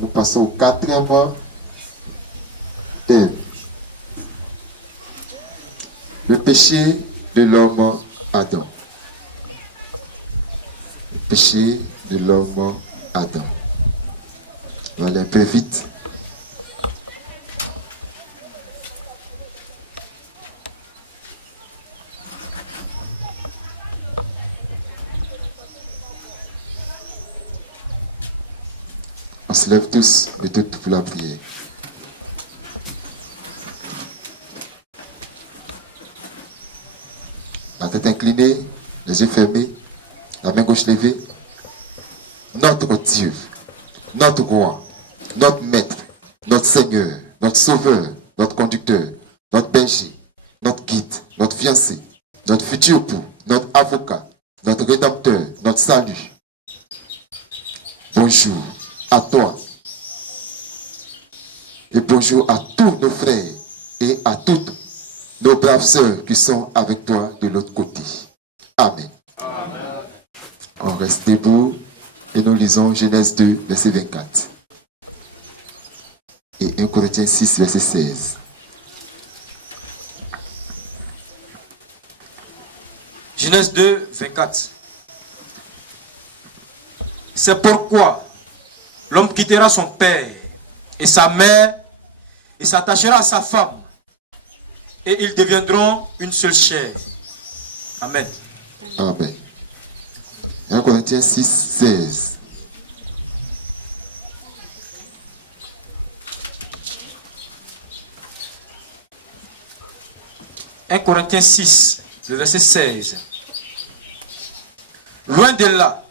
Nous passons au quatrième thème. Le péché de l'homme Adam. Le péché de l'homme Adam. On va aller un peu vite. On se lève tous et toutes pour la prière. La tête inclinée, les yeux fermés, la main gauche levée. Notre Dieu, notre roi, notre maître, notre Seigneur, notre sauveur, notre conducteur, notre berger, notre guide, notre fiancé, notre futur époux, notre avocat, notre rédempteur, notre salut. Bonjour à toi et bonjour à tous nos frères et à toutes nos braves sœurs qui sont avec toi de l'autre côté. Amen. Amen. On reste debout et nous lisons Genèse 2, verset 24 et 1 Corinthiens 6, verset 16. Genèse 2, 24. C'est pourquoi l'homme quittera son père et sa mère et s'attachera à sa femme et ils deviendront une seule chair. Amen. Amen. 1 Corinthiens 6, 16. « 1 Corinthiens 6, le verset 16. Loin de là,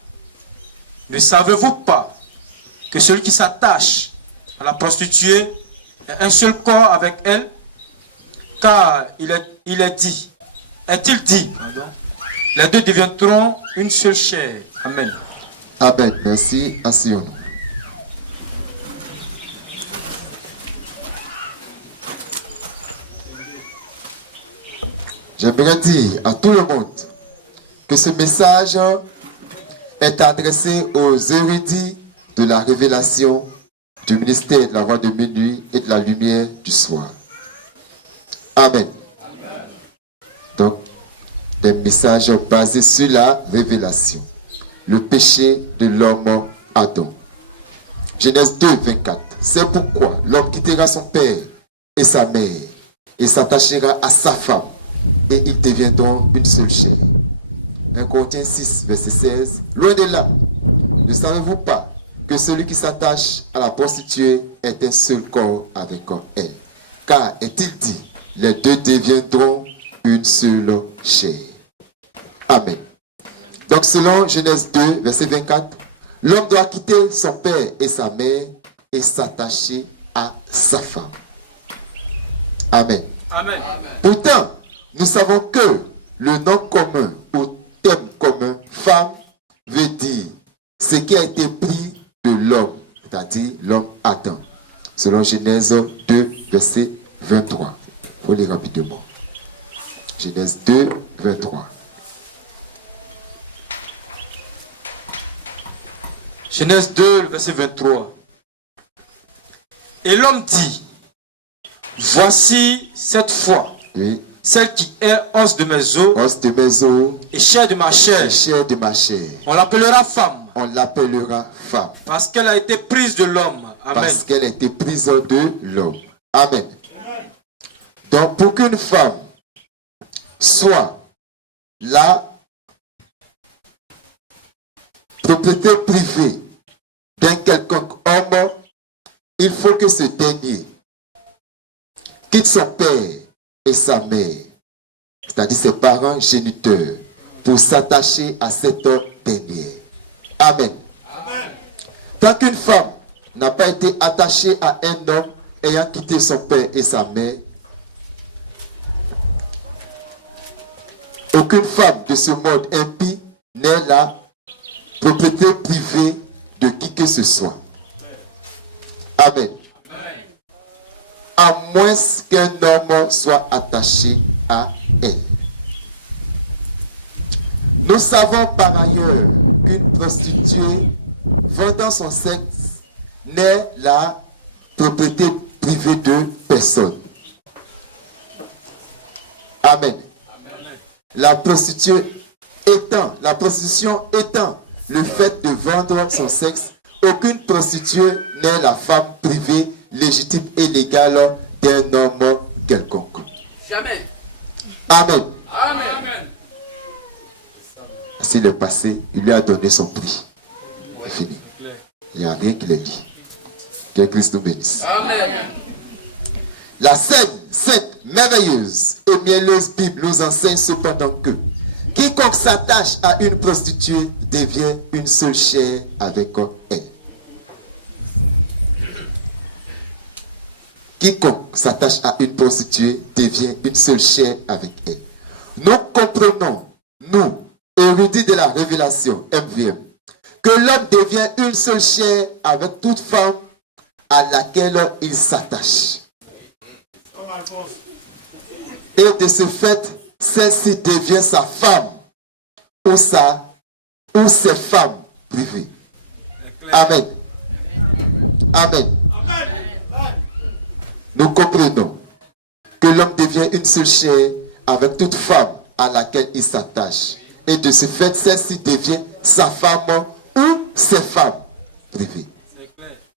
ne savez-vous pas que celui qui s'attache à la prostituée est un seul corps avec elle? Car il est dit, est-il dit, pardon, les deux deviendront une seule chair. Amen. » Amen. Merci. Asseyons-nous. J'aimerais dire à tout le monde que ce message est adressé aux érudits de la révélation du ministère de la voix de minuit et de la lumière du soir. Amen. Amen. Donc, des messages basés sur la révélation. Le péché de l'homme Adam. Genèse 2, 24. C'est pourquoi l'homme quittera son père et sa mère et s'attachera à sa femme et ils deviendront une seule chair. 1 Corinthiens 6, verset 16. Loin de là, ne savez-vous pas que celui qui s'attache à la prostituée est un seul corps avec elle? Car est-il dit, les deux deviendront une seule chair. Amen. Donc selon Genèse 2, verset 24, l'homme doit quitter son père et sa mère et s'attacher à sa femme. Amen. Amen. Pourtant, nous savons que le nom commun ou thème commun femme veut dire ce qui a été pris de l'homme, c'est-à-dire l'homme Adam. Selon Genèse 2, verset 23. Il faut lire rapidement. Genèse 2, 23. Genèse 2, verset 23. Et l'homme dit, voici cette fois, Oui. celle qui est os de mes os, Os de mes os et chair de ma chair. et chair de ma chair. On l'appellera femme, On l'appellera femme. parce qu'elle a été prise de l'homme. Amen. Parce qu'elle a été prise de l'homme. Amen. Donc pour qu'une femme soit la propriété privée d'un quelconque homme, il faut que ce dernier quitte son père et sa mère, c'est-à-dire ses parents géniteurs, pour s'attacher à cette dernière. Amen. Amen. Tant qu'une femme n'a pas été attachée à un homme ayant quitté son père et sa mère, aucune femme de ce monde impie n'est la propriété privée de qui que ce soit. Amen. À moins qu'un homme soit attaché à elle. Nous savons par ailleurs qu'une prostituée vendant son sexe n'est la propriété privée de personne. Amen. La prostitution étant le fait de vendre son sexe, aucune prostituée n'est la femme privée, légitime et légale d'un homme quelconque. Jamais. Amen. Amen. S'il est passé, il lui a donné son prix. C'est fini. Il n'y a rien qui l'ait dit. Que Christ nous bénisse. Amen. La sainte, merveilleuse et mielleuse Bible nous enseigne cependant que quiconque s'attache à une prostituée devient une seule chair avec elle. Quiconque s'attache à une prostituée devient une seule chair avec elle. Nous comprenons, nous, érudits de la révélation, MVM, que l'homme devient une seule chair avec toute femme à laquelle il s'attache. Et de ce fait, celle-ci devient sa femme ou ses femmes privées. Amen. Amen. Nous comprenons que l'homme devient une seule chair avec toute femme à laquelle il s'attache. Et de ce fait, celle-ci devient sa femme ou ses femmes privées.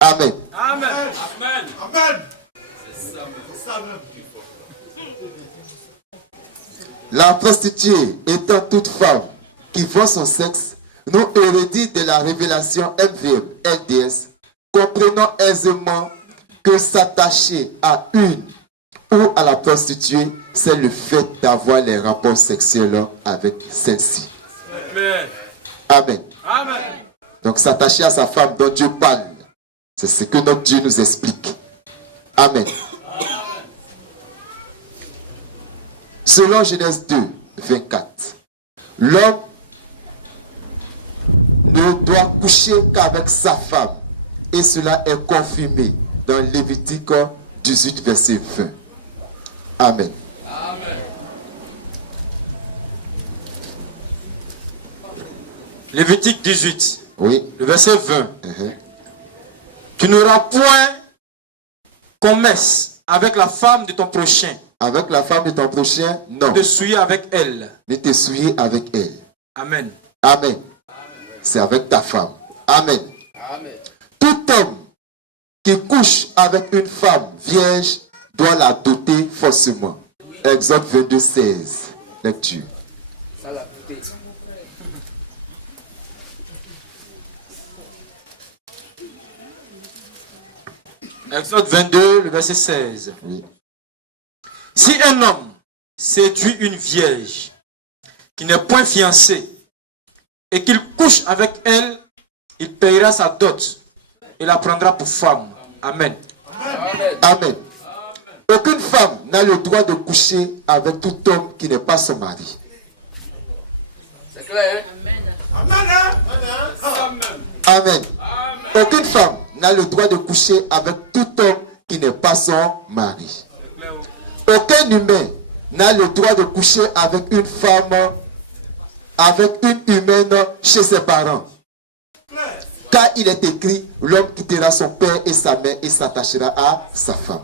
Amen. Amen. Amen. La prostituée étant toute femme qui vend son sexe, nous érudits de la révélation MVM, LDS, comprenons aisément que s'attacher à une ou à la prostituée, c'est le fait d'avoir les rapports sexuels avec celle-ci. Amen. Amen. Donc s'attacher à sa femme dont Dieu parle, c'est ce que notre Dieu nous explique. Amen. Selon Genèse 2, 24, l'homme ne doit coucher qu'avec sa femme. Et cela est confirmé dans Lévitique 18, verset 20. Amen. Amen. Lévitique 18, Oui. le verset 20. Uh-huh. Tu n'auras point commerce avec la femme de ton prochain, Avec la femme de ton prochain, non. de souiller avec elle. Ne te souiller avec elle. Amen. Amen. C'est avec ta femme. Amen. Amen. Tout homme qui couche avec une femme vierge doit la doter forcément. Exode 22, 16. Lecture. Ça l'a coûté. Exode 22, le verset 16. Oui. Si un homme séduit une vierge qui n'est point fiancée et qu'il couche avec elle, il payera sa dot et la prendra pour femme. Amen. Amen. Amen. Aucune femme n'a le droit de coucher avec tout homme qui n'est pas son mari. C'est clair, hein? Amen. Aucune femme n'a le droit de coucher avec tout homme qui n'est pas son mari. Aucun humain n'a le droit de coucher avec une femme, avec une humaine chez ses parents. Car il est écrit, l'homme quittera son père et sa mère et s'attachera à sa femme.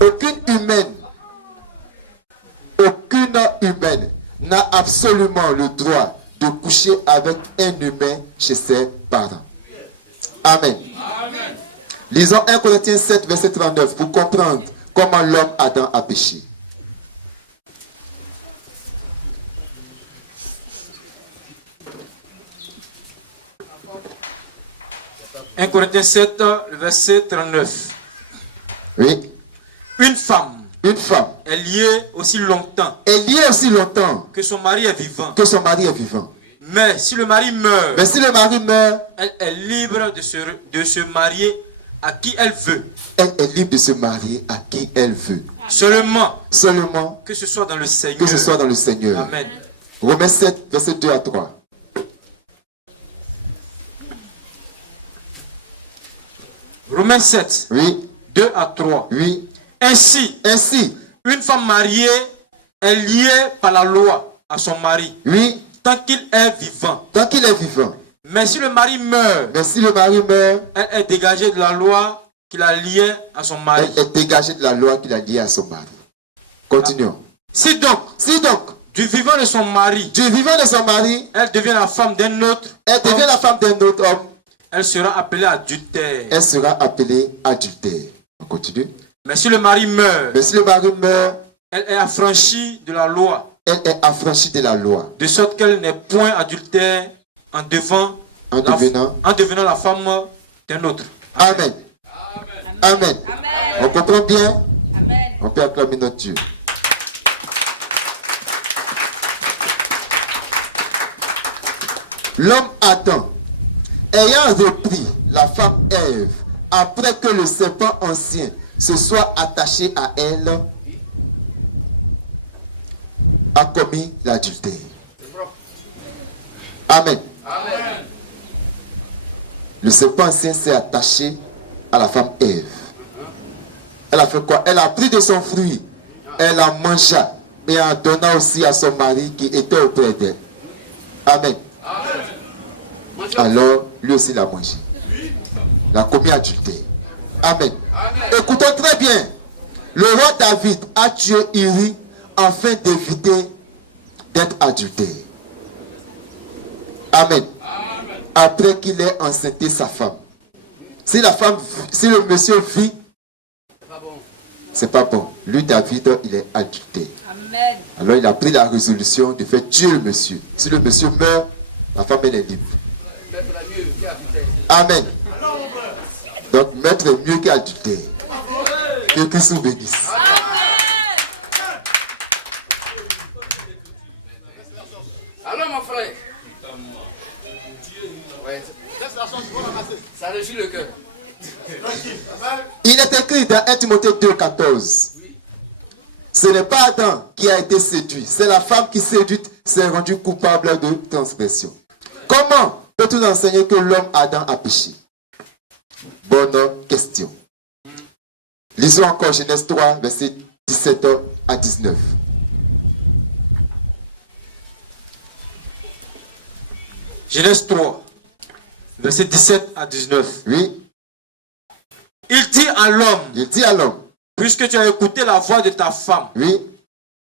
Aucune humaine n'a absolument le droit de coucher avec un humain chez ses parents. Amen. Lisons 1 Corinthiens 7, verset 39 pour comprendre comment l'homme Adam a péché. « 1 Corinthiens 7, le verset 39. Oui. Une femme Une femme est liée aussi longtemps est liée aussi longtemps que son mari est vivant. que son mari est vivant. Mais si le mari meurt, Mais si le mari meurt, elle est libre de se marier à qui elle veut. elle est libre de se marier à qui elle veut. Seulement Seulement que ce soit dans le Seigneur. que ce soit dans le Seigneur. Amen. Romains 7, verset 2 à 3. Romains 7, Oui, 2 à 3. oui. Ainsi, une femme mariée est liée par la loi à son mari Oui, tant qu'il est vivant. tant qu'il est vivant. Mais si le mari meurt, Mais si le mari meurt, elle est dégagée de la loi qui la liait à son mari. elle est dégagée de la loi qu'il a liée à son mari. Continuons. Si donc, du vivant de son mari, du vivant de son mari, elle devient la femme d'un autre, elle devient la femme d'un autre homme, elle sera appelée adultère. elle sera appelée adultère. On continue. Mais si le mari meurt, Mais si le mari meurt, elle est affranchie de la loi, elle est affranchie de la loi, de sorte qu'elle n'est point adultère en devenant la femme d'un autre. Amen. Amen. On comprend bien? Amen. On peut acclamer notre Dieu. L'homme Adam, ayant repris la femme Ève, après que le serpent ancien se soit attaché à elle, a commis l'adultère. Amen. Amen. Le serpent ancien s'est attaché à la femme Ève. Elle a fait quoi? Elle a pris de son fruit, elle en mangea et en donna aussi à son mari qui était auprès d'elle. Amen. Alors, lui aussi l'a mangé. Il a commis adultère. Amen. Écoutons très bien. Le roi David a tué Uri afin d'éviter d'être adultère. Amen. Après qu'il ait enceinté sa femme. Si le monsieur vit, c'est pas bon. Lui, David, il est adultère. Amen. Alors il a pris la résolution de faire tuer le monsieur. Si le monsieur meurt, la femme elle est libre. Amen. Donc maître est mieux qu'adultère. Que Christ vous bénisse. Alors mon frère, ouais, ça réjouit le cœur. Il est écrit dans 1 Timothée 2,14. Ce n'est pas Adam qui a été séduit, c'est la femme qui séduite s'est rendue coupable de transgression. Comment peut-on enseigner que l'homme Adam a péché? Bonne question. Lisons encore Genèse 3, versets 17 à 19. Genèse 3, versets 17 à 19. Oui, Il dit à l'homme, il dit à l'homme, puisque tu as écouté la voix de ta femme oui,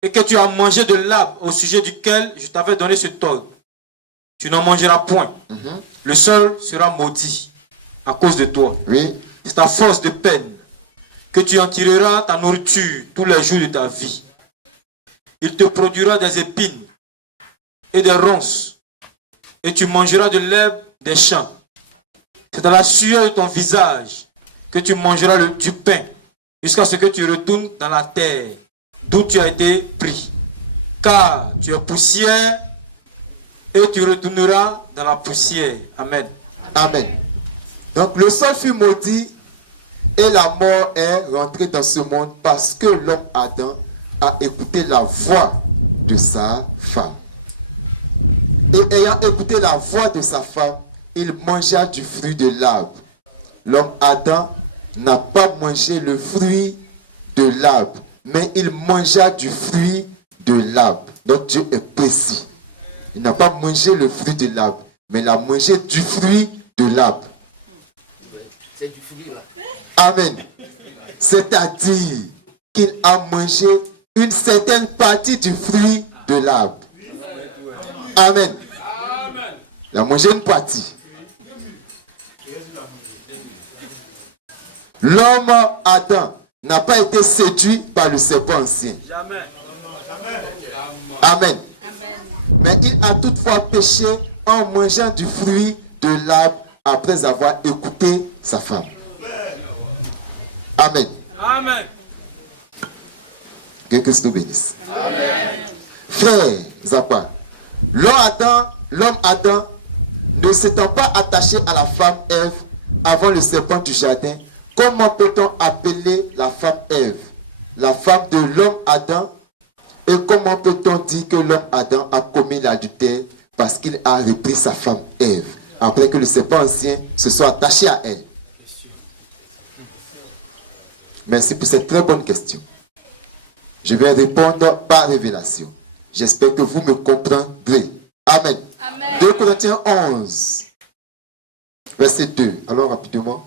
et que tu as mangé de l'arbre au sujet duquel je t'avais donné ce ordre, tu n'en mangeras point. Le sol sera maudit à cause de toi. oui, C'est à force de peine que tu en tireras ta nourriture tous les jours de ta vie. Il te produira des épines et des ronces, et tu mangeras de l'herbe des champs. C'est dans la sueur de ton visage que tu mangeras du pain, jusqu'à ce que tu retournes dans la terre, d'où tu as été pris. Car tu es poussière, et tu retourneras dans la poussière. Amen. amen. Donc le sol fut maudit et la mort est rentrée dans ce monde parce que l'homme Adam a écouté la voix de sa femme. Et ayant écouté la voix de sa femme, il mangea du fruit de l'arbre. L'homme Adam n'a pas mangé le fruit de l'arbre, mais il mangea du fruit de l'arbre. Donc Dieu est précis. Il n'a pas mangé le fruit de l'arbre, mais il a mangé du fruit de l'arbre. C'est du fruit là. Amen. C'est-à-dire qu'il a mangé une certaine partie du fruit de l'arbre. Amen. Il a mangé une partie. L'homme Adam n'a pas été séduit par le serpent ancien. Jamais. Amen. Mais il a toutefois péché en mangeant du fruit de l'arbre après avoir écouté sa femme. Amen. Amen. Que Christ nous bénisse. Amen. Frère Zappa, l'homme Adam ne s'étant pas attaché à la femme Ève avant le serpent du jardin, comment peut-on appeler la femme Ève la femme de l'homme Adam? Et comment peut-on dire que l'homme Adam a commis l'adultère parce qu'il a repris sa femme Ève après que le serpent ancien se soit attaché à elle? Merci pour cette très bonne question. Je vais répondre par révélation. J'espère que vous me comprendrez. Amen. Amen. 2 Corinthiens 11, verset 2. Allons rapidement.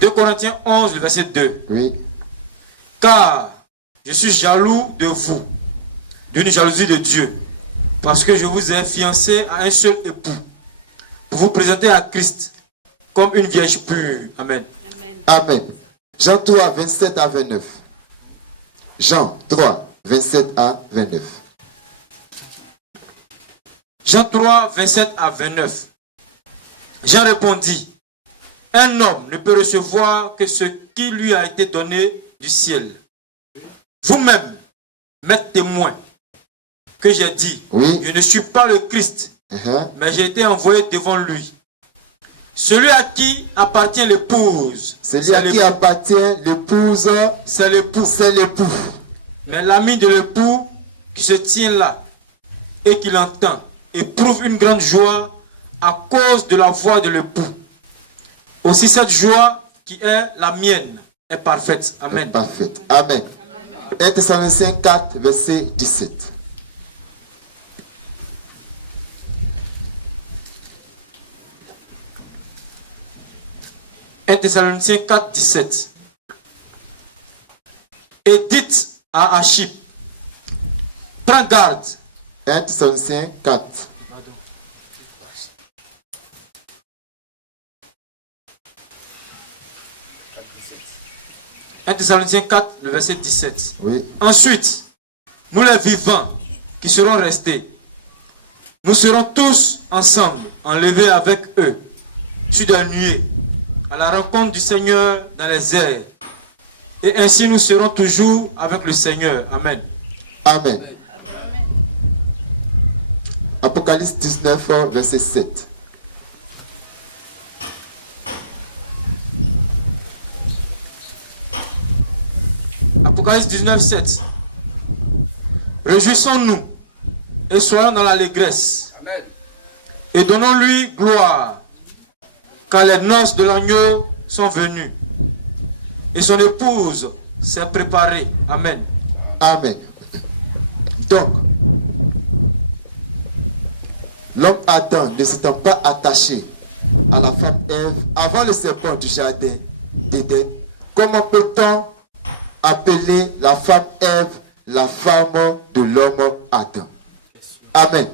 « 2 Corinthiens 11, le verset 2. Oui. Car je suis jaloux de vous, d'une jalousie de Dieu, parce que je vous ai fiancé à un seul époux, pour vous présenter à Christ comme une vierge pure. » Amen. Amen. Jean 3, 27 à 29. Jean 3, 27 à 29. Jean 3, 27 à 29. Jean répondit, « Un homme ne peut recevoir que ce qui lui a été donné du ciel. Vous-même m'êtes témoin que j'ai dit, Oui. je ne suis pas le Christ, mais j'ai été envoyé devant lui. Celui à qui appartient l'épouse, Celui à qui appartient l'épouse, c'est l'époux. c'est l'époux. Mais l'ami de l'époux qui se tient là et qui l'entend éprouve une grande joie à cause de la voix de l'époux. Aussi cette joie qui est la mienne est parfaite. Amen. Parfaite. Amen. 1 Thessaloniciens 4, verset 17. Thessaloniciens 4, 17. Et dites à Achip, prends garde. 1 Thessaloniciens 4. Thessaloniciens 4, le verset 17. Oui. Ensuite, nous les vivants qui serons restés, nous serons tous ensemble enlevés avec eux sur des nuées à la rencontre du Seigneur dans les airs. Et ainsi nous serons toujours avec le Seigneur. Amen. Amen. Apocalypse 19, verset 7. Apocalypse 19, 7. Réjouissons-nous et soyons dans l'allégresse. Amen. Et donnons-lui gloire, car les noces de l'agneau sont venues. Et son épouse s'est préparée. Amen. Amen. Donc, l'homme Adam ne s'étant pas attaché à la femme Ève avant le serpent du jardin d'Éden, comment peut-on appeler la femme Ève la femme de l'homme Adam? Amen.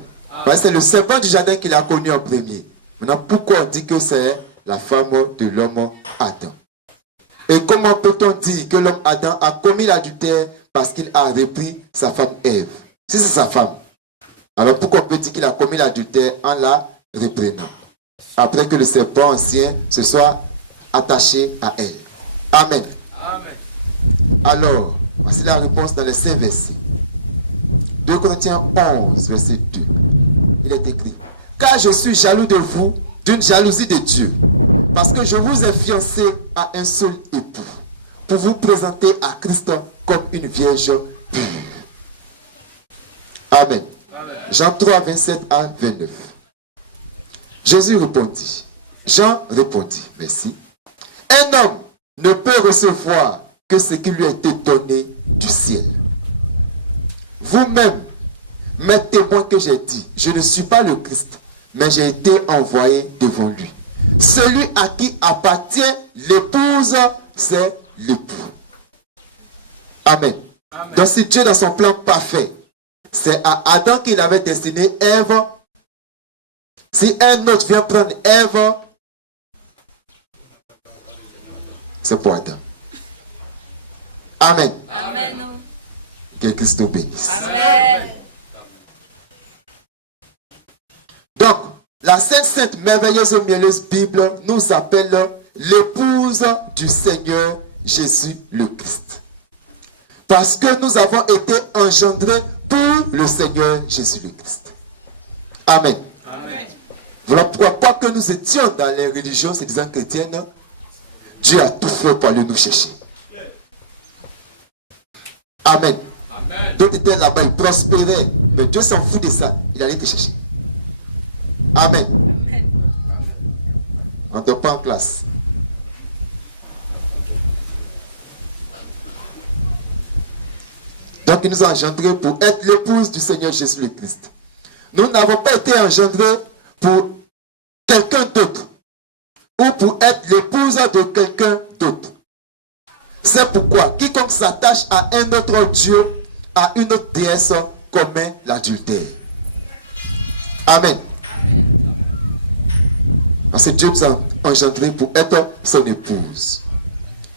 Parce que c'est le serpent du jardin qu'il a connu en premier. Maintenant, pourquoi on dit que c'est la femme de l'homme Adam? Et comment peut-on dire que l'homme Adam a commis l'adultère parce qu'il a repris sa femme Ève? Si c'est sa femme, alors pourquoi on peut dire qu'il a commis l'adultère en la reprenant? Après que le serpent ancien se soit attaché à elle. Amen. Amen. Alors, voici la réponse dans les 5 versets. 2 Corinthiens 11, verset 2. Il est écrit, « Car je suis jaloux de vous d'une jalousie de Dieu, parce que je vous ai fiancé à un seul époux, pour vous présenter à Christ comme une vierge pure. » Amen. Amen. Jean 3, 27 à 29. Jésus répondit, Jean répondit, merci. Un homme ne peut recevoir que ce qui lui a été donné du ciel. Vous-même m'êtes témoin que j'ai dit, je ne suis pas le Christ, mais j'ai été envoyé devant lui. Celui à qui appartient l'épouse, c'est l'époux. Amen. Amen. Donc si Dieu dans son plan parfait, c'est à Adam qu'il avait destiné Ève. Si un autre vient prendre Ève, c'est pour Adam. Amen. Amen. Que Christ nous bénisse. Amen. Donc, la Sainte merveilleuse et mielleuse Bible nous appelle l'épouse du Seigneur Jésus le Christ. Parce que nous avons été engendrés pour le Seigneur Jésus le Christ. Amen. Amen. Voilà pourquoi, quoi que nous étions dans les religions, c'est disant chrétiennes, Dieu a tout fait pour aller nous chercher. Amen. D'autres étaient là-bas, ils prospéraient. Mais Dieu s'en fout de ça. Il allait te chercher. Amen. On ne dort pas en classe. Donc il nous a engendrés pour être l'épouse du Seigneur Jésus le Christ. Nous n'avons pas été engendrés pour quelqu'un d'autre ou pour être l'épouse de quelqu'un d'autre. C'est pourquoi quiconque s'attache à un autre Dieu, à une autre déesse, commet l'adultère. Amen. Parce que Dieu nous a engendrés pour être son épouse.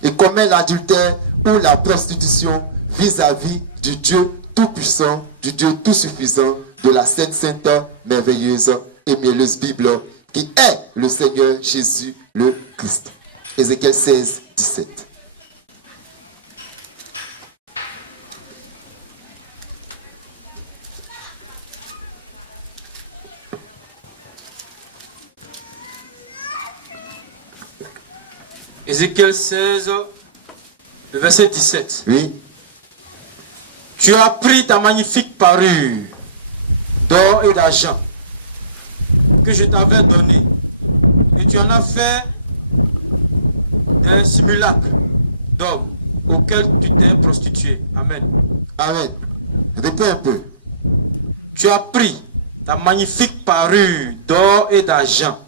Il commet l'adultère ou la prostitution vis-à-vis du Dieu tout-puissant, du Dieu tout-suffisant, de la sainte, merveilleuse et mielleuse Bible, qui est le Seigneur Jésus le Christ. Ézéchiel 16, 17. Ézéchiel 16, le verset 17. Oui. Tu as pris ta magnifique parure d'or et d'argent que je t'avais donnée, et tu en as fait des simulacres d'hommes auxquels tu t'es prostitué. Amen. Amen. Répète un peu. Tu as pris ta magnifique parure d'or et d'argent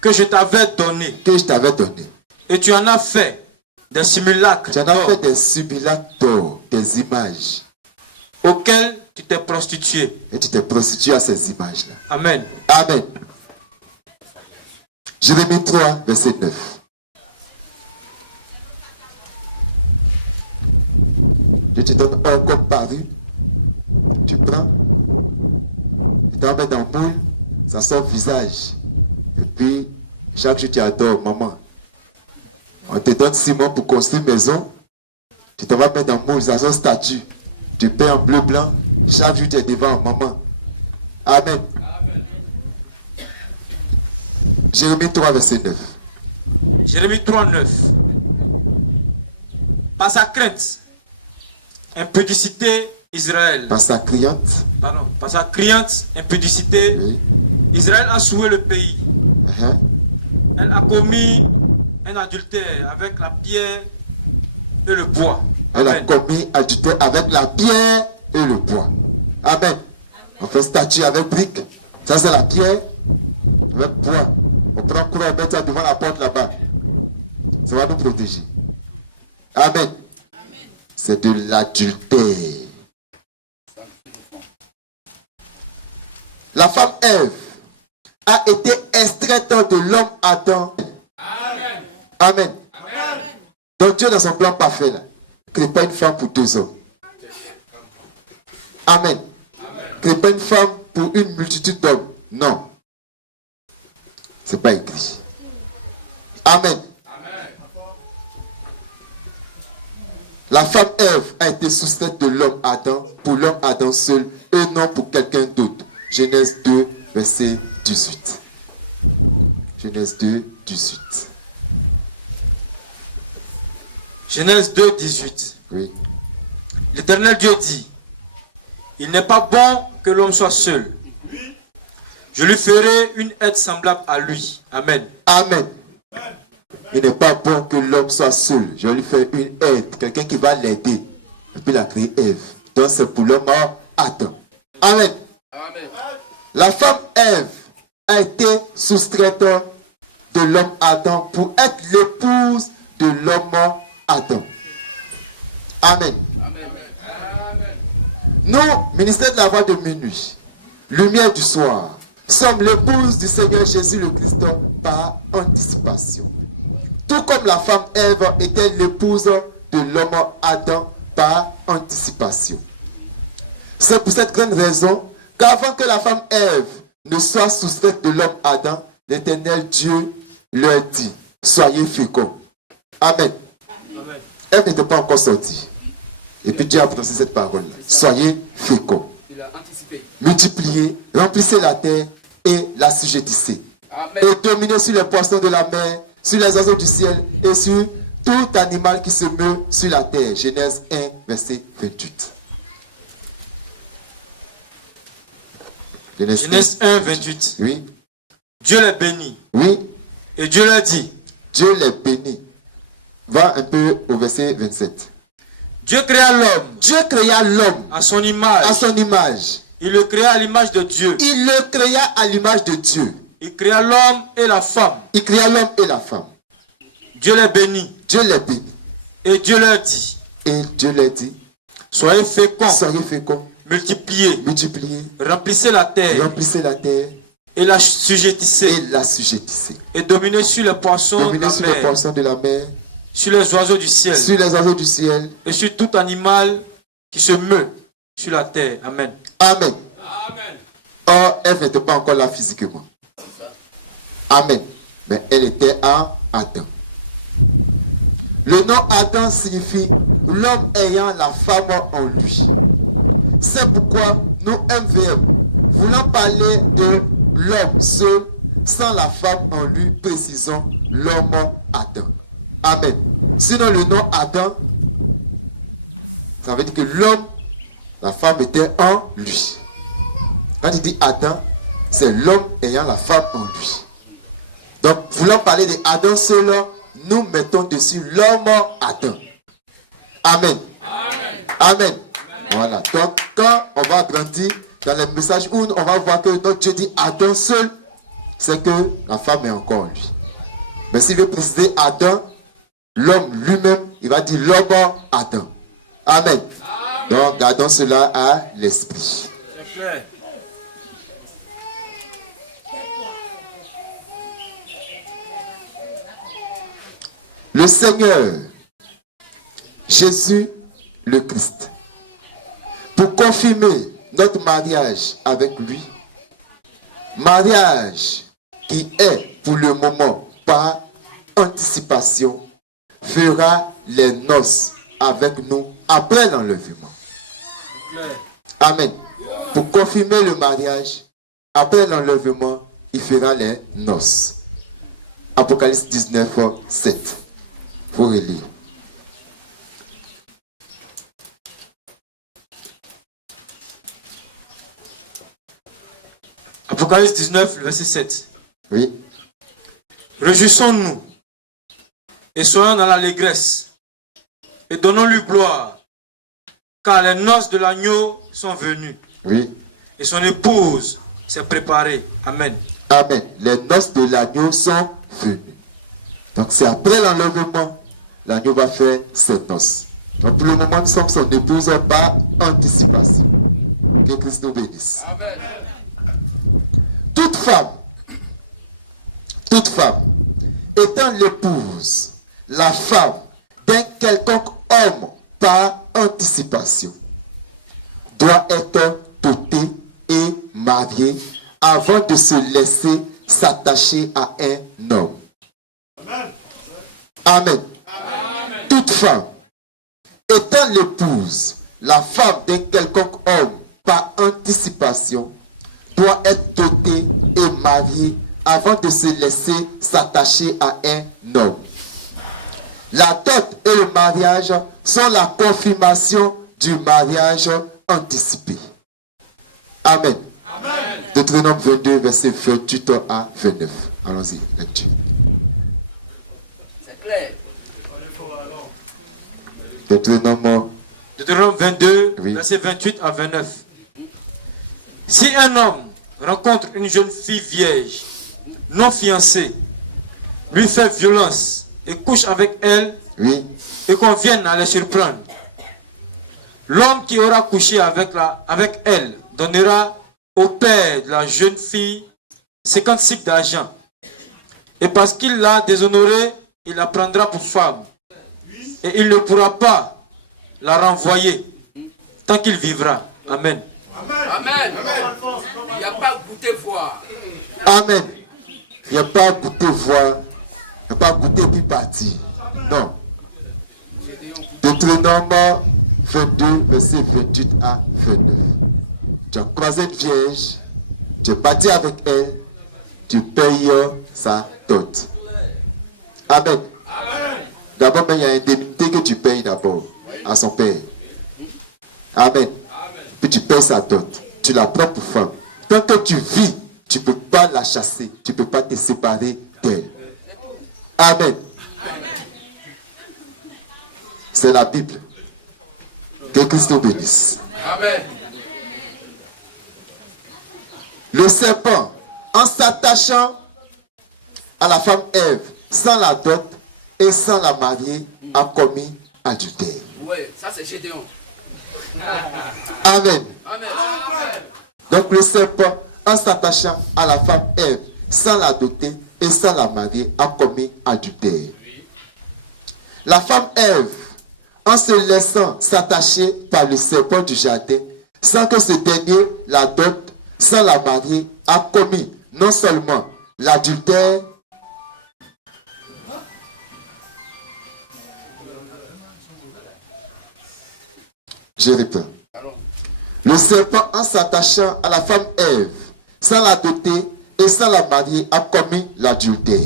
que je t'avais donnée, et tu en as fait des simulacres Tu en as fait des simulacres d'or, des images. auxquels tu t'es prostitué. Et tu t'es prostitué à ces images-là. Amen. Amen. Jérémie 3, verset 9. Dieu te donne un comme paru. Tu prends. Tu t'en mets dans le moule. Ça sort visage. Et puis, chaque jour tu adores, maman. On te donne 6 mois pour construire une maison. Tu t'en vas mettre dans le moule. Ça sort statue. Tu peins en bleu blanc. Chaque jour tu es devant maman. Amen. Jérémie 3, verset 9. Jérémie 3, 9. Par sa crainte, impudicité, Israël. Par sa criante. Pardon, par sa criante impudicité, Oui. Israël a souillé le pays. Uh-huh. Elle a commis un adultère avec la pierre et le bois. Elle a Amen. commis adultère avec la pierre et le bois. Amen. On fait statue avec briques. Ça c'est la pierre avec bois. On prend courant et met ça devant la porte là-bas. Ça va nous protéger. Amen. C'est de l'adultère. La femme Ève a été extraite de l'homme Adam. Amen. Amen. Donc Dieu dans son plan parfait là, crée pas une femme pour 2 hommes. Amen. Crée pas une femme pour une multitude d'hommes. Non. C'est pas écrit. Amen. La femme Ève a été soustraite de l'homme Adam pour l'homme Adam seul et non pour quelqu'un d'autre. Genèse 2, verset 18. Genèse 2, 18. Genèse 2, 18. Oui. L'Éternel Dieu dit, il n'est pas bon que l'homme soit seul. Je lui ferai une aide semblable à lui. Amen. Amen. Il n'est pas bon que l'homme soit seul. Je vais lui faire une aide, quelqu'un qui va l'aider. Et puis il a créé Ève. Donc c'est pour l'homme Adam. Amen. Amen. La femme Ève a été soustraite de l'homme Adam pour être l'épouse de l'homme Adam. Amen. Nous, ministère de la voix de minuit, lumière du soir, sommes l'épouse du Seigneur Jésus le Christ par anticipation. Tout comme la femme Ève était l'épouse de l'homme Adam par anticipation. C'est pour cette grande raison qu'avant que la femme Ève ne soit soustraite de l'homme Adam, l'Éternel Dieu leur dit, soyez féconds. Amen. Amen. Ève n'était pas encore sortie. Et puis Dieu a prononcé cette parole. Soyez féconds. Il a anticipé. Multipliez, remplissez la terre et l'assujettissez. Amen. Et dominez sur les poissons de la mer, sur les oiseaux du ciel et sur tout animal qui se meut sur la terre. Genèse 1, verset 28. Genèse 1, 28. Oui. Dieu les bénit. Oui. Et Dieu leur dit, Dieu les bénit. Va un peu au verset 27. Dieu créa l'homme Dieu créa l'homme à son image. à son image. Il le créa à l'image de Dieu. Il le créa à l'image de Dieu. Il créa l'homme et la femme. Il créa l'homme et la femme. Dieu les bénit. Dieu les bénit. Et Dieu leur dit, Et Dieu leur dit, soyez féconds, soyez féconds, multipliez, multipliez, remplissez la terre remplissez la terre et la sujettissez. et l'assujettissez. Et dominez sur les poissons de Dominez la sur les mer, poissons de la mer, sur les oiseaux du ciel sur les oiseaux du ciel. et sur tout animal qui se meut sur la terre. Amen. Amen. Or, elle n'était pas encore là physiquement. Amen. Mais elle était à Adam. Le nom Adam signifie l'homme ayant la femme en lui. C'est pourquoi nous, MVM, voulons parler de l'homme seul, sans la femme en lui, précisons l'homme Adam. Amen. Sinon, le nom Adam, ça veut dire que l'homme, la femme était en lui. Quand il dit Adam, c'est l'homme ayant la femme en lui. Donc, voulant parler de Adam seul, nous mettons dessus l'homme Adam. Amen. Amen. Voilà. Donc, quand on va grandir dans les messages où on va voir que notre Dieu dit Adam seul, c'est que la femme est encore en lui. Mais s'il veut préciser Adam, l'homme lui-même, il va dire l'homme Adam. Amen. Donc, gardons cela à l'esprit. C'est clair. Le Seigneur, Jésus le Christ, pour confirmer notre mariage avec lui, mariage qui est pour le moment par anticipation, fera les noces avec nous après l'enlèvement. Amen. Pour confirmer le mariage, après l'enlèvement, il fera les noces. Apocalypse 19, 7. Pour relire. Apocalypse 19, verset 7. Oui. Réjouissons-nous et soyons dans l'allégresse et donnons-lui gloire, car les noces de l'agneau sont venues Oui. et son épouse s'est préparée. Amen. Amen. Les noces de l'agneau sont venues. Donc c'est après l'enlèvement, l'agneau va faire ses noces. Donc pour le moment, nous sommes son épouse par anticipation. Que Christ nous bénisse. Amen. Toute femme, étant l'épouse, la femme d'un quelconque homme par anticipation, doit être dotée et mariée avant de se laisser s'attacher à un homme. Amen. Toute femme, étant l'épouse, la femme d'un quelconque homme par anticipation, doit être dotée et mariée avant de se laisser s'attacher à un homme. La dot et le mariage sont la confirmation du mariage anticipé. Amen. Deutéronome 22, verset 28 à 29. Allons-y, lecture. C'est clair. Deutéronome, Deutéronome 22, Oui. verset 28 à 29. Si un homme rencontre une jeune fille vierge, non fiancée, lui fait violence et couche avec elle oui, et qu'on vienne à les surprendre, l'homme qui aura couché avec elle donnera au père de la jeune fille 50 cycles d'argent. Et parce qu'il l'a déshonorée, il la prendra pour femme. Et il ne pourra pas la renvoyer tant qu'il vivra. Amen. Amen. Il n'y a pas goûté voir. Amen. Il n'y a pas goûter voir, il n'y a pas goûter puis partir. Non. Deutéronome 22, verset 28 à 29. Tu as croisé une vierge, tu es parti avec elle, tu payes sa dot. Amen. D'abord, il y a une indemnité que tu payes d'abord à son père. Amen. Puis tu payes sa dot. Tu la prends pour femme. Tant que tu vis, tu ne peux pas la chasser. Tu ne peux pas te séparer d'elle. Amen. C'est la Bible. Christ vous bénisse. Amen. Le serpent, en s'attachant à la femme Ève, sans la dot et sans la marier, a commis adultère. Oui, ça c'est Gédéon. Amen. Amen. Donc le serpent, en s'attachant à la femme Ève, sans la doter et sans la marier, a commis adultère. La femme Ève, en se laissant s'attacher par le serpent du jardin, sans que ce dernier la dote, sans la marier, a commis non seulement l'adultère, je répète. Le serpent, en s'attachant à la femme Ève, sans la doter et sans la marier, a commis l'adultère.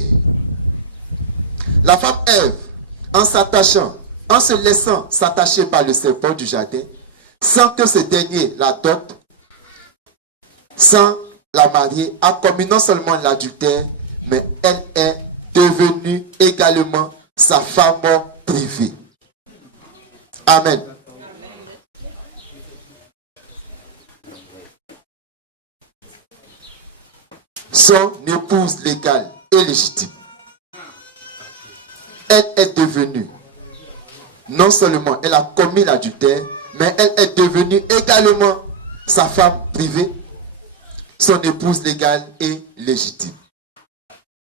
La femme Ève, en s'attachant, en se laissant s'attacher par le serpent du jardin, sans que ce dernier la dote, sans la marier, a commis non seulement l'adultère, mais elle est devenue également sa femme privée. Amen. Son épouse légale et légitime. Elle est devenue, non seulement elle a commis l'adultère, mais elle est devenue également sa femme privée, son épouse légale et légitime.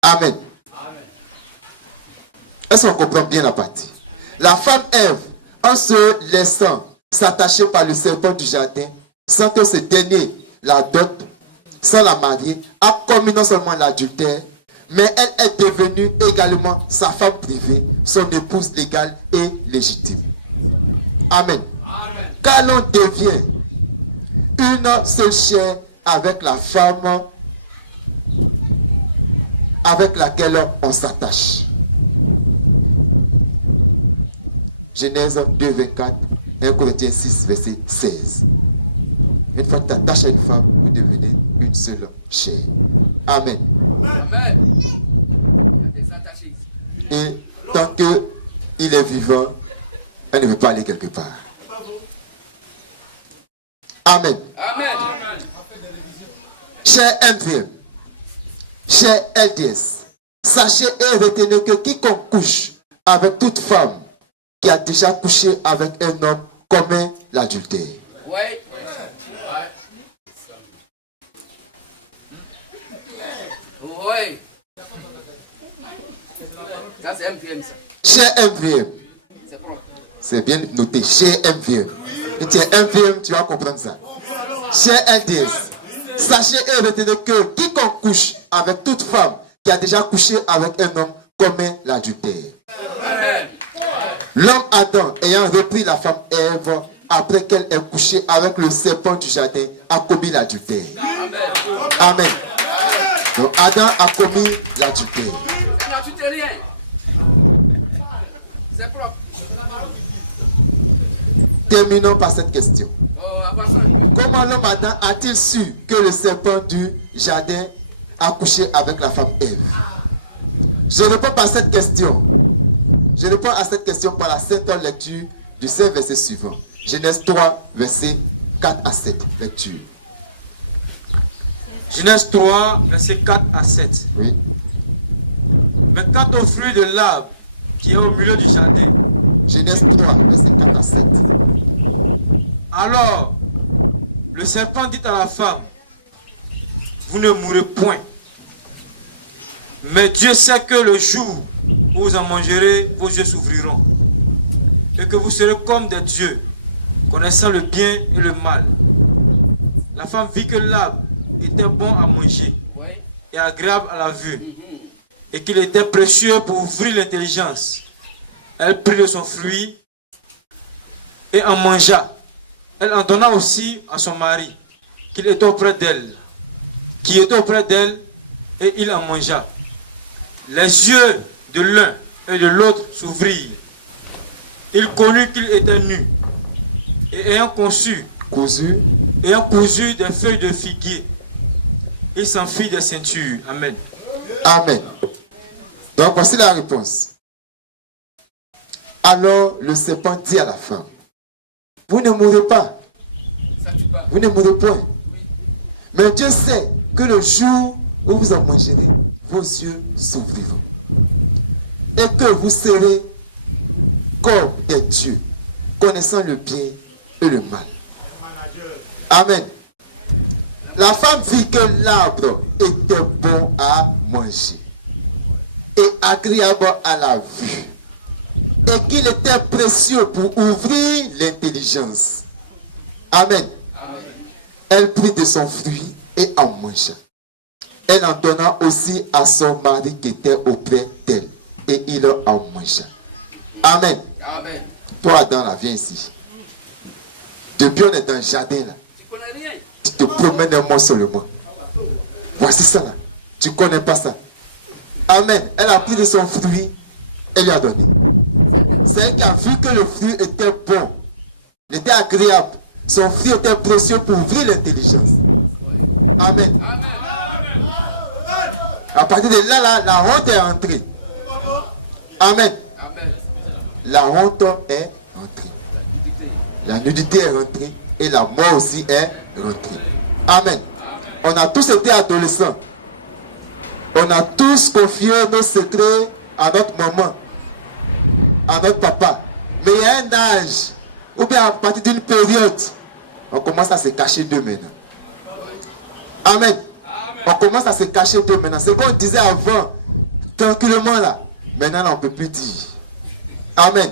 Amen. Est-ce qu'on comprend bien la partie? La femme Ève, en se laissant s'attacher par le serpent du jardin, sans que ce dernier la dote, sans la marier, a commis non seulement l'adultère, mais elle est devenue également sa femme privée, son épouse légale et légitime. Amen. Amen. Car l'on devient une seule chair avec la femme avec laquelle on s'attache. Genèse 2, 24, 1 Corinthiens 6, verset 16. Une fois que tu t'attaches à une femme, vous devenez une seule chair. Amen. Amen. Il y a des attachés. Et tant qu'il est vivant, elle ne veut pas aller quelque part. Amen. Amen. Cher MVM, cher LDS, sachez et retenez que quiconque couche avec toute femme qui a déjà couché avec un homme commet l'adultère. Oui. Oui. Ça c'est MVM ça. Cher MVM, C'est propre. c'est bien noté, cher MVM. Et tu es MVM, tu vas comprendre ça. Cher LDS, sachez et retenez que quiconque couche avec toute femme qui a déjà couché avec un homme commet l'adultère. Amen. L'homme Adam, ayant repris la femme Ève, après qu'elle ait couché avec le serpent du jardin, a commis l'adultère. Amen. Amen. Donc Adam a commis l'adultère. Ça n'ajoute rien. C'est propre. Terminons par cette question. Oh, avançons. Comment l'homme Adam a-t-il su que le serpent du jardin a couché avec la femme Ève? Je réponds par cette question. Je réponds à cette question par la sainte lecture du saint verset suivant. Genèse 3, verset 4 à 7. Lecture. Genèse 3, versets 4 à 7. Oui. Mais quant au fruit de l'arbre qui est au milieu du jardin, Genèse 3, verset 4 à 7. alors le serpent dit à la femme, vous ne mourrez point. Mais Dieu sait que le jour où vous en mangerez, vos yeux s'ouvriront. Et que vous serez comme des dieux, connaissant le bien et le mal. La femme vit que l'arbre était bon à manger Oui. et agréable à la vue, et qu'il était précieux pour ouvrir l'intelligence. Elle prit de son fruit et en mangea. Elle en donna aussi à son mari, qui était auprès d'elle, et il en mangea. Les yeux de l'un et de l'autre s'ouvrirent. Il connut qu'il était nu, et ayant cousu des feuilles de figuier, il s'en fit des ceintures. Amen. Amen. Donc voici la réponse. Alors le serpent dit à la femme, vous ne mourrez pas. Ça tue pas. Vous ne mourrez point. Mais Dieu sait que le jour où vous en mangerez, vos yeux s'ouvriront. Et que vous serez comme des dieux, connaissant le bien et le mal. Amen. La femme vit que l'arbre était bon à manger et agréable à la vue, et qu'il était précieux pour ouvrir l'intelligence. Amen. Amen. Elle prit de son fruit et en mangea. Elle en donna aussi à son mari qui était auprès d'elle, et il en mangea. Amen. Amen. Toi, Adam, là, viens ici. Depuis, on est dans le jardin, là. Tu connais rien. Tu te promènes un mois seulement. Voici ça, là. Tu ne connais pas ça. Amen. Elle a pris de son fruit et lui a donné. C'est elle qui a vu que le fruit était bon. Il était agréable. Son fruit était précieux pour ouvrir l'intelligence. Amen. À partir de là, la honte est entrée. Amen. Amen. La honte est rentrée. La nudité est rentrée. Et la mort aussi est rentrée. Amen. On a tous été adolescents. On a tous confié nos secrets à notre maman, à notre papa. Mais il y a un âge, ou bien à partir d'une période, on commence à se cacher d'eux maintenant. Amen. On commence à se cacher d'eux maintenant. C'est qu'on disait avant, tranquillement là. Maintenant, on ne peut plus dire. Amen.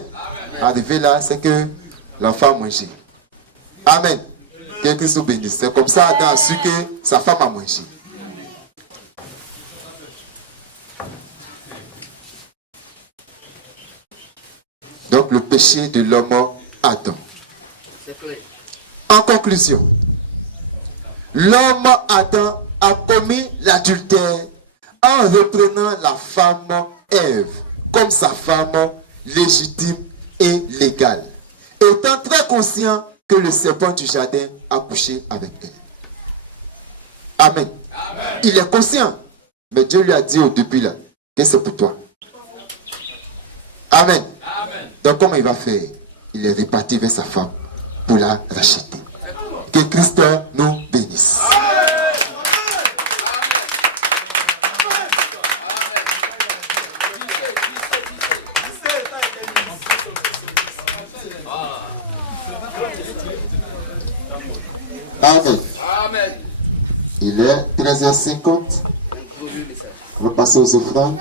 Arrivé là, c'est que l'enfant a mangé. Amen. Que Christ vous bénisse. C'est comme ça Adam a su que sa femme a mangé. Donc le péché de l'homme Adam. En conclusion, l'homme Adam a commis l'adultère en reprenant la femme Ève comme sa femme légitime et légale, étant très conscient que le serpent du jardin a couché avec elle. Amen. Amen. Il est conscient, mais Dieu lui a dit au début là que c'est pour toi. Amen. Amen. Donc comment il va faire? Il est reparti vers sa femme pour la racheter. Que Christ nous bénisse. Amen. Amen. Il est 13h50. On va passer aux offrandes.